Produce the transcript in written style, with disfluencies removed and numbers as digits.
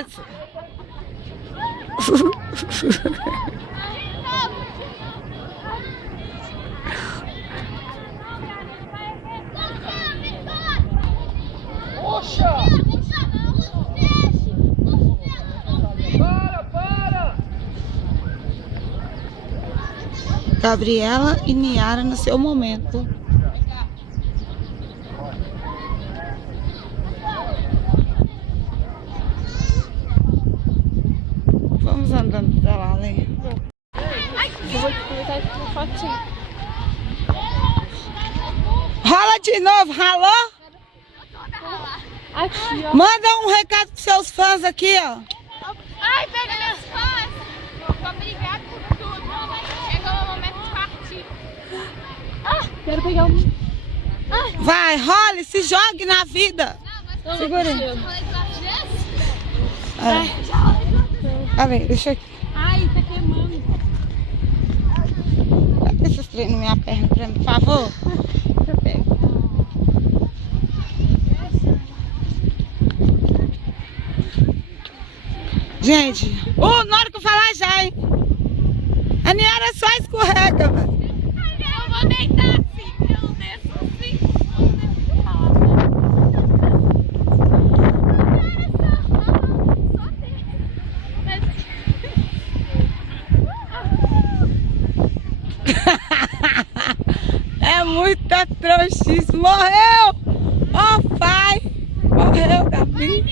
isso? Poxa! Para! Gabriela e Niara no seu momento. Vamos andando pra lá, né? Eu vou aproveitar aqui uma fotinha. Rola de novo, ralou? Aqui, ó. Manda um recado pros seus fãs aqui, ó. Ai, pega meus fãs! Obrigado por tudo. Chegou o momento de partir. Quero pegar um. Vai, role, se jogue na vida. Segura aí. Peraí, deixa aqui. Ai, tá queimando. Pega esses trem na minha perna pra mim, por favor. Eu pego. Gente, na hora que eu falar já, hein? A Niara só escorrega, velho. Eu vou deitar assim, eu desço assim. É muita trouxice. Morreu! Ó, pai! Morreu, Gabi.